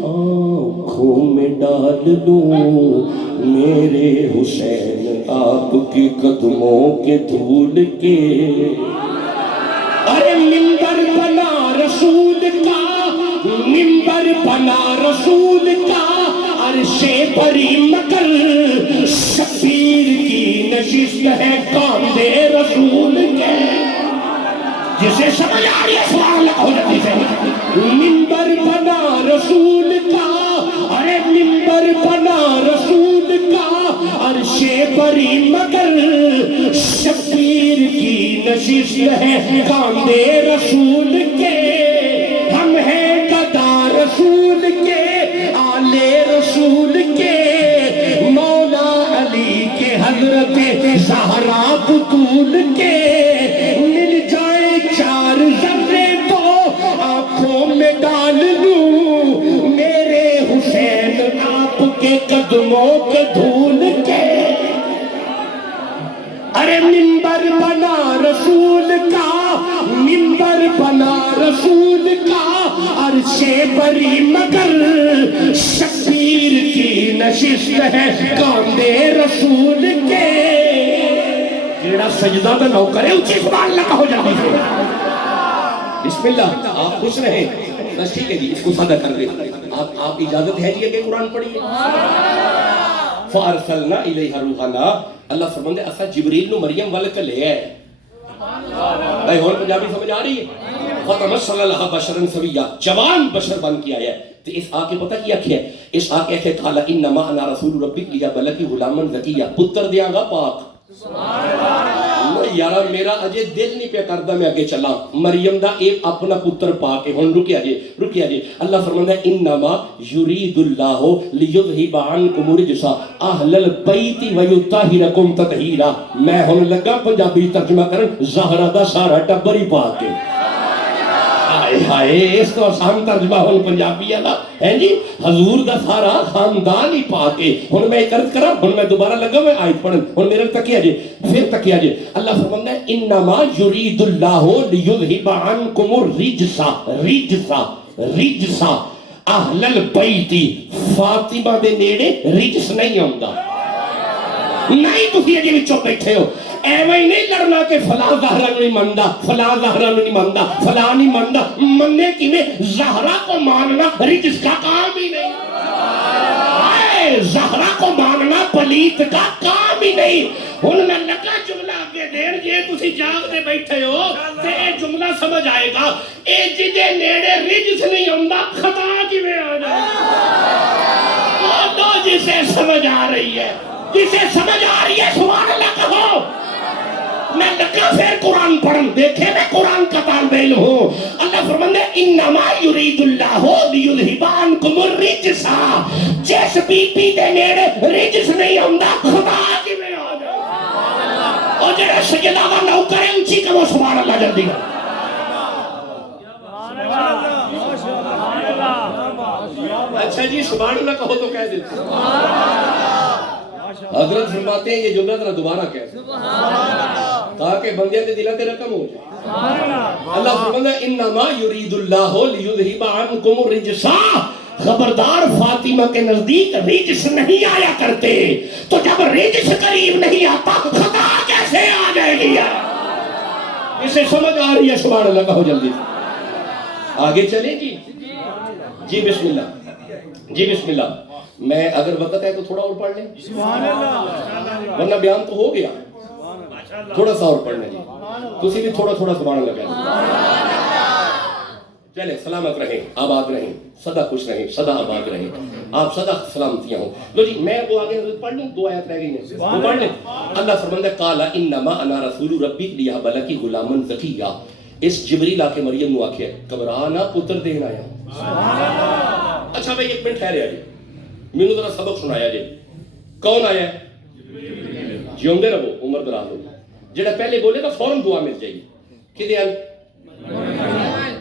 آنکھوں میں ڈال لوں میرے حسین آپ کے قدموں کے دھول کے ارے منبر بنا رسول کا منبر بنا رسول کا عرش بری مگر شبیر کی نشست ہے کاندھے رسول کے جسے سمجھ آ رہی ہے سبحان اللہ ہو جاتی ہے منبر بنا رسول کا ارے منبر بنا رسول کا عرش بری مگر شبیر کی نشست ہے کاندھے رسول کے ہم ہیں گدا رسول کے آلے رسول کے مولا علی کے حضرت زہرا بطول کے مل جائے چار ذرے تو آنکھوں میں ڈال لوں میرے حسین آپ کے قدموں کے دھول کے ارے منبر بنا رسول کا منبر بنا رسول کا عرش بری مگر شبیر کی نشست ہے کاندھے رسول کے جیڑا سجدہ میں نو کرے اچھی سبحان اللہ کا ہو جاتی ہے بسم اللہ آپ خوش رہیں بس ٹھیک ہے جی اس کو سادہ کر دیں آپ اجازت ہے جی کہ قرآن پڑھیے فارسلنا الیہا روحنا اللہ فرماندے اسا جبریل نو مریم وال کلے ہے بھائی ہون پنجابی سمجھ آ رہی ہے فتمثل لها بشرا سویا جوان بشر بن کے آیا ہے تو اس آ کے پتہ کیا ہے اس آ کے کہ قال انما انا رسول ربک لیبلغ غلاما زکیا پتر دیاں گا پاک یارا میرا اجے دل نہیں پہ کردا میں اگے چلا مریم دا ایک اپنا پتر پا کے ہن رکیا جی اللہ فرماندا ہے انما یرید اللہ لیذھب عنکم الرجس اہل البیت ویطہرکم تطہیرا میں ہن لگا پنجابی ترجمہ کرن زہرا دا سارا ٹبر ہی پا کے ہائے ہائے اس کو آسان ترجمہ ہن پنجابی والا ہے جی حضور دا سارا خاندان ہی پا کے ہن میں عرض کرا ہن میں دوبارہ لگا میں آیت پڑھن ہن میرے تکیا جی پھر تکیا جی اللہ فرماتا ہے انما یرید اللہ لیذھب عنکم الرجس اہل البیت فاطمہ دے نیڑے رجس نہیں ہوندا نہیں تسی اجے وچوں بیٹھے ہو ایویں ہی نہیں لڑنا کہ فلاں زہرا نہیں ماندا فلاں زہرا نہیں ماندا فلاں نہیں ماندا مننے کی میں زہرا کو ماننا رجس کا کام ہی نہیں زہرا کو ماننا پلیت کا کام ہی نہیں ہن میں لگا جملہ آگے دین جے تسی جاگ دے بیٹھے ہو تے اے جملہ سمجھ آئے گا اے جدے نیڑے رجس نہیں ہوندا خطا کیویں آ جائے وہ جسے سمجھ آ رہی ہے جسے سمجھ آ رہی ہے سبحان اللہ کہو میں لگا پھر قرآن پڑھن دیکھے میں قرآن کا طالب علم ہوں اللہ فرماتا ہے انما یرید اللہ لیذھب عنکم الرجس جس بی بی دے نیڑے رجس نہیں ہوندا خدا کیویں آ جائے اور جڑا سجدہ دا نو کرے اونچی کرو سبحان اللہ جلدی اچھا جی سبحان اللہ کہو تو کہہ دیتے حضرت فرماتے ہیں یہ جملہ ذرا دوبارہ کہہ تاکہ بندیاں دے دلوں تے رقم ہو جائے اللہ فرماتا ہے انما یرید اللہ لیذھب عنکم الرجس خبردار فاطمہ کے نزدیک رجس نہیں آیا کرتے تو جب رجس قریب نہیں آتا خطا کیسے آ جائے گی اسے سمجھ آ رہی ہے سبحان اللہ کہو جلدی آگے چلیں جی بسم اللہ میں اگر وقت ہے تو تھوڑا اور پڑھ لیں ورنہ بیان تو ہو گیا تھوڑا سا اور پڑھنے جی تسی بھی تھوڑا سبحان اللہ کہہ چلے سلامت رہیں آباد رہیں سدا خوش رہیں سدا آباد رہیں آپ سدا سلامتیاں ہوں لو جی میں وہ آگے پڑھ لوں 2 آیات رہ گئی ہیں وہ پڑھ لیں اللہ فرماتا ہے قال انما انا رسول ربک لیہب لک غلاما زکیا اس جبریل آ کے مریم نو آکھے گھبرانا پتر دین آیا اچھا بھائی ایک منٹ ٹھہرے جی مینوں ذرا سبق سنایا جی کون آیا ہے جیوندے رہو عمر دراز ہو جڑا پہلے بولے گا فوراً دعا مل جائے گی کدے آل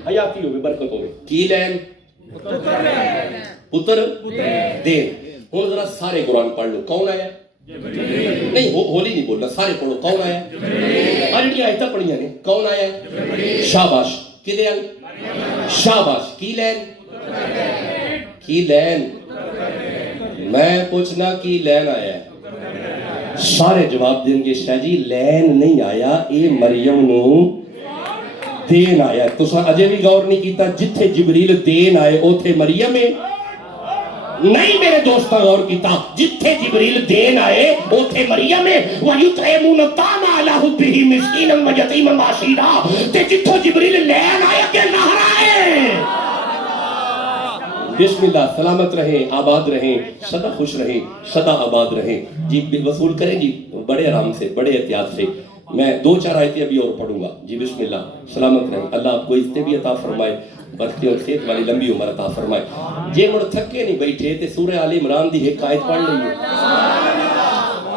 حیاتی ہوئے برکت ہوئے کی لین پتر دین ہوں ذرا سارے قرآن پڑھ لو کون آیا نہیں ہولی نہیں بولنا سارے پڑھو کون آیا اجڑیاں آیتاں پڑھیاں نے کون آیا شاباش کدے آل شاباش کی لین میں پوچھنا کی لین آیا ہے؟ سارے جواب دیں گے شاہ جی لین نہیں آیا، اے مریم نو دین آیا۔ تو اجے بھی غور نہیں کیتا جتھے جبریل دین آئے اوتھے مریم ہے؟ نہیں میرے دوستہ غور کیتا جتھے جبریل دین آئے اوتھے مریم ہے۔ وَيُطْعِمُونَ الطَّعَامَ عَلَىٰ حُبِّهِ مِسْكِينًا وَيَتِیمًا وَاسِیرًا، تے جتھوں جبریل لین آئے کہ نہر آئے۔ بسم اللہ، سلامت رہیں، آباد رہیں، سدا خوش رہیں، سدا آباد رہیں۔ جی وصول کریں جی بڑے آرام سے، بڑے احتیاط سے۔ میں 2-4 آیتیں ابھی اور پڑھوں گا جی۔ بسم اللہ، سلامت رہیں، اللہ آپ کو عزتیں بھی عطا فرمائے، برکت اور صحت والی لمبی عمر عطا فرمائے۔ جے مڑ تھکے نہیں بیٹھے تے سورہ آل عمران دی ایک آیت پڑھ لئیے۔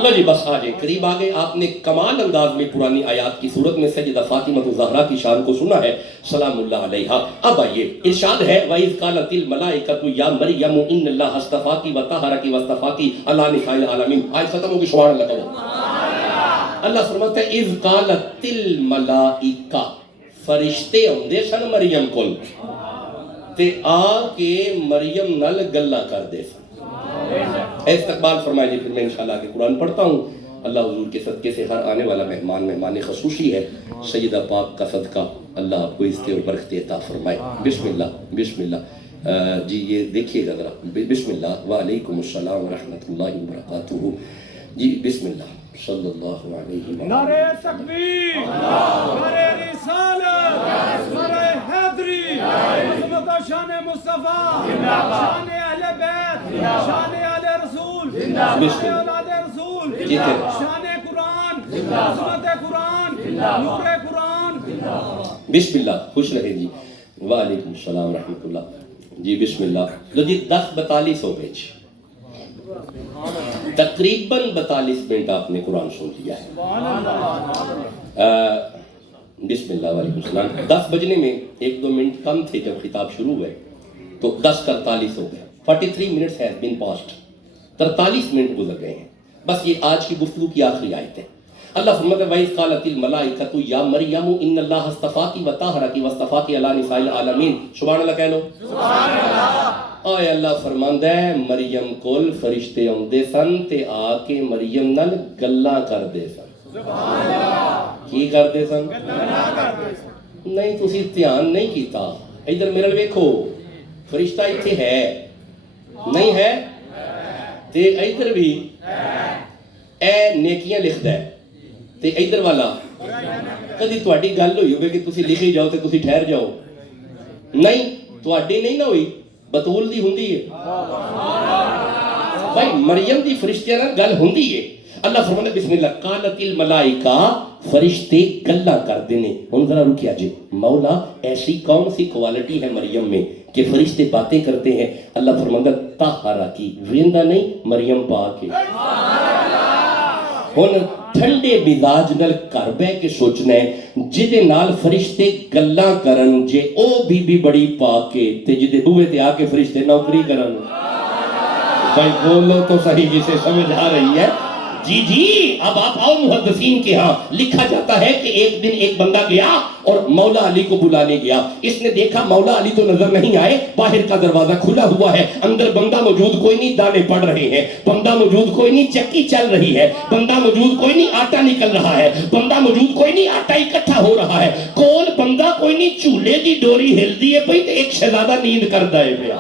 لو جی بس آ جائیں، قریب آگے۔ آپ نے کمال انداز میں پرانی آیات کی صورت میں سیدہ فاطمہ الزہرا کی شان کو سنا ہے سلام اللہ علیہا۔ اب آئیے، ارشاد ہے وَإِذْ قَالَتِ الْمَلَائِكَةُ يَا مَرْيَمُ إِنَّ اللَّهَ اصْطَفَاكِ وَطَهَّرَكِ وَاصْطَفَاكِ عَلَىٰ نِسَاءِ الْعَالَمِينَ۔ آیت ختم ہوگی، سبحان اللہ کہو۔ اللہ فرماتا ہے اِذْ قَالَتِ الْمَلَائِكَةُ، فرشتے ہوندے سن مریم کول تے آ کے مریم نال گلا کر دے سن۔ استقبال فرمائے جی۔ پھر میں انشاءاللہ کہ قرآن پڑھتا ہوں۔ اللہ حضور کے صدقے سے ہر آنے والا مہمان خصوصی ہے، سیدہ پاک کا صدقہ اللہ آپ کو عزت اور برکت عطا فرمائے۔ بسم اللہ، بسم اللہ۔ جی یہ دیکھیے گا ذرا، بسم اللہ، وعلیکم السلام ورحمۃ اللہ وبرکاتہ۔ جی بسم اللہ، صلی اللہ علیہ وسلم۔ نعرہ تکبیر، نعرہ رسالت، نعرہ حیدری، عظمت و شان مصطفیٰ، شان اہل بیت، شان آل رسول، شان اولاد رسول، شان قرآن، عظمت قرآن، نور قرآن۔ بسم اللہ، خوش رہے جی۔ وعلیکم السلام ورحمۃ اللہ۔ جی بسم اللہ۔ لو جی 10:42 ہو گئے جی، تقریباً 42 منٹ آپ نے قرآن سن لیا ہے۔ بسم اللہ، وعلیکم السلام۔ 10 بجنے میں 1-2 منٹ کم تھے جب خطاب شروع ہوئے تو 10:43 ہو گئے۔ 43 minutes has been passed، 43 minute گزر گئے ہیں۔ بس یہ آج کی گفتگو کی آخری آیت ہے۔ اللہ فرماتا ہے وَإِذْ قَالَتِ الْمَلَائِكَةُ يَا مَرْيَمُ إِنَّ اللَّهَ اصْطَفَاكِ وَطَهَّرَكِ وَاصْطَفَاكِ عَلَىٰ نِسَاءِ الْعَالَمِينَ۔ سبحان اللہ کہہ لو، سبحان اللہ۔ اے اللہ فرماندا ہے مریم کول فرشتے آندے سن تے آ کے مریم نال گلاں کردے سن۔ سبحان اللہ۔ کی کردے سن؟ گلاں کردے سن۔ نہیں تسی دھیان نہیں کیتا، ادھر میرے ول ویکھو، فرشتہ ایتھے ہے نہیں ہے تے ادھر بھی اے نیکیاں لکھدا ہے تے ادھر والا کدی تہاڈی گل ہوئی ہوگی کہ تسی لکھی جاؤ تے تسی ٹھہر جاؤ؟ نہیں، تہاڈی نہیں نہ ہوئی، بطول دی ہوندی ہے بھائی، مریم دی فرشتیاں نال گل ہوندی ہے۔ اللہ فرماتا ہے بسم اللہ، قالت الملائکہ، فرشتے گلاں کردے نے۔ ہن ذرا رکیا جی، مولا ایسی کون سی کوالٹی ہے مریم میں کہ فرشتے باتیں کرتے ہیں؟ اللہ فرماتا ہے طاہرہ کی، ویندا نہیں، مریم پاک ہے۔ ہن ٹھنڈے مزاج نال گھر بہ کے سوچنا ہے جدے نال فرشتے گلاں کرن، جے او بی بڑی پاک ہے تے جدے بوئے تے آ کے فرشتے نوکری کرن۔ بھائی بولو تو صحیح، جسے سمجھ آ رہی ہے؟ جی جی، اب آپ آؤ محدثین کے ہاں، لکھا جاتا ہے کہ ایک دن ایک بندہ گیا اور مولا علی کو بلانے گیا۔ اس نے دیکھا مولا علی تو نظر نہیں آئے، باہر کا دروازہ کھلا ہوا ہے، اندر بندہ موجود کوئی نہیں، دانے پڑ رہے ہیں، بندہ موجود کوئی نہیں، چکی چل رہی ہے، بندہ موجود کوئی نہیں، آٹا نکل رہا ہے، بندہ موجود کوئی نہیں، آٹا اکٹھا ہو رہا ہے، کول بندہ کوئی نہیں، چولہے دی ڈوری ہلدی ہے پئی تے ایک شہزادہ نیند کردا ہے پیا۔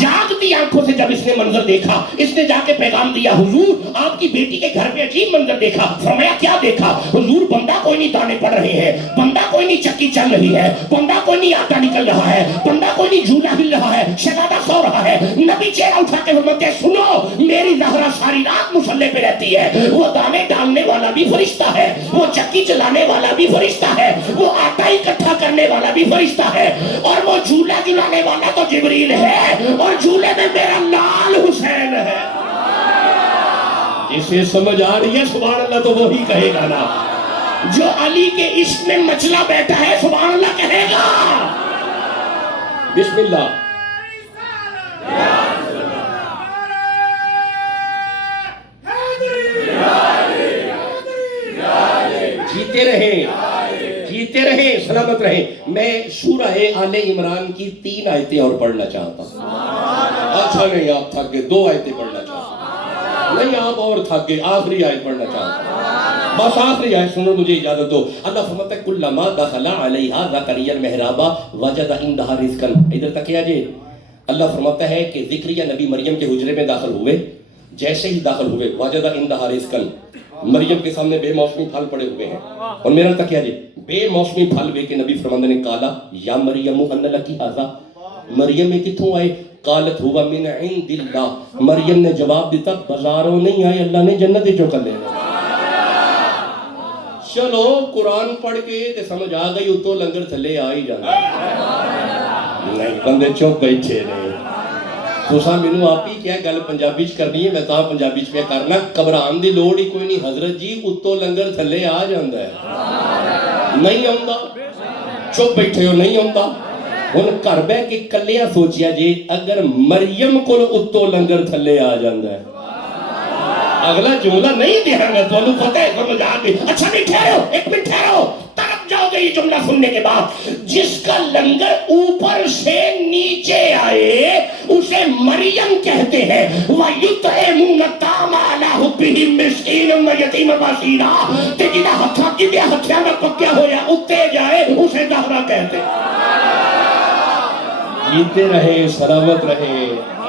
جاگتی آنکھوں سے جب اس نے منظر دیکھا، اس نے جا کے پیغام دیا، حضور آپ کی بیٹی کے گھر پہ عجیب منظر دیکھا۔ فرمایا کیا دیکھا؟ حضور بندہ کوئی نہیں، دانے پڑ رہے ہیں، بندہ کوئی نہیں، چکی چل رہی ہے، بندہ کوئی نہیں، آٹا نکل رہا ہے، بندہ کوئی نہیں، جھولا ہل رہا ہے، شہزادہ سو رہا ہے۔ نبی چہرہ اٹھا کے فرماتے ہیں سنو، میری زہرا ساری رات مصلے پہ رہتی ہے، وہ دانے ڈالنے والا بھی فرشتہ ہے، وہ چکی چلانے والا بھی فرشتہ ہے، وہ آٹا اکٹھا کرنے والا بھی فرشتہ ہے، اور وہ جھولا جلانے والا تو جبریل ہے، اور جھولے میں میرا لال حسین ہے۔ جسے سمجھ آ رہی ہے سبحان اللہ تو وہی کہے گا نا، جو علی کے عشق میں مچلا بیٹھا ہے سبحان اللہ کہے گا۔ بسم اللہ۔ جیتے رہیں، جیتے رہیں، سلامت سلامت رہیں. میں سورہ آل عمران کی 3 آیتیں اور پڑھنا چاہتا ہوں. اچھا نہیں آپ تھک گئے, 2 آیتیں پڑھنا چاہتا ہوں. نہیں آپ اور تھک گئے, آخری آیت پڑھنا چاہتا ہوں. بس آخری آیت سنو, مجھے اجازت دو. اللہ فرماتا ہے کلما دخل علیہا زکریا المحراب وجد عندہا رزقا. ادھر تک کیا جی. اللہ فرماتا ہے کہ زکریا نبی مریم کے حجرے میں داخل ہوئے, جیسے ہی داخل ہوئے وجد عندہا رزقا, مریم کے سامنے بے موسمی پھل پڑے ہوئے ہیں. اور میرا تک کیا جی, بے موسمی پھل بے کے نبی فرماندے نے کہا یا مریم ان لکی ھذا, مریم میں کتوں آئے؟ قالت ہوا من عند اللہ. مریم نے جواب دیتا بازاروں نہیں آئے, اللہ نے جنت چوں کر لینا. چلو قرآن پڑھ کے تے سمجھ آ گئی, اتو لنگر تھلے آ ہی جانا. نہیں بندے چپ بیٹھے رہے. تساں مینوں آپ ہی کیا گل پنجابی چ کرنی ہے, میں تاں پنجابی چ پہ کرنا. گھبران دی لوڑ ہی کوئی نہیں حضرت جی, اتو لنگر تھلے آ جاندا ہے. نہیں آوندا, چپ بیٹھے ہو, نہیں آوندا. ہن گھر بہ کے کلیاں سوچیا جی, اگر مریم کول اتو لنگر تھلے آ جاندا ہے. اگلا جملہ نہیں دیا گا تو انہوں پتہ ہے سمجھ آ گئی. اچھا نہیں ٹھہرو, ایک منٹ ٹھہرو, تڑپ جاؤ گے یہ جملہ سننے کے بعد. جس کا لنگر اوپر سے نیچے آئے اسے مریم کہتے ہیں. وَيُطْعِمُونَ الطَّعَامَ عَلَىٰ حُبِّهِ مِسْكِينًا وَيَتِيمًا وَأَسِيرًا. تے جڑا ہتھیاں نہ پکیا ہویا اتے جائے اسے زہرا کہتے ہیں. جیتے رہے, سلامت رہے,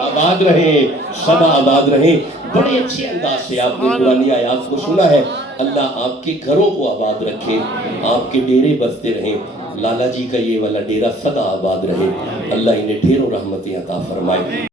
آباد رہے, سدا آباد رہے. بڑے اچھے انداز سے آپ نے قرآنی آیات کو سنا ہے. اللہ آپ کے گھروں کو آباد رکھے, آپ کے ڈیرے بستے رہیں. لالا جی کا یہ والا ڈیرا سدا آباد رہے. اللہ انہیں ڈھیروں رحمتیں عطا فرمائے.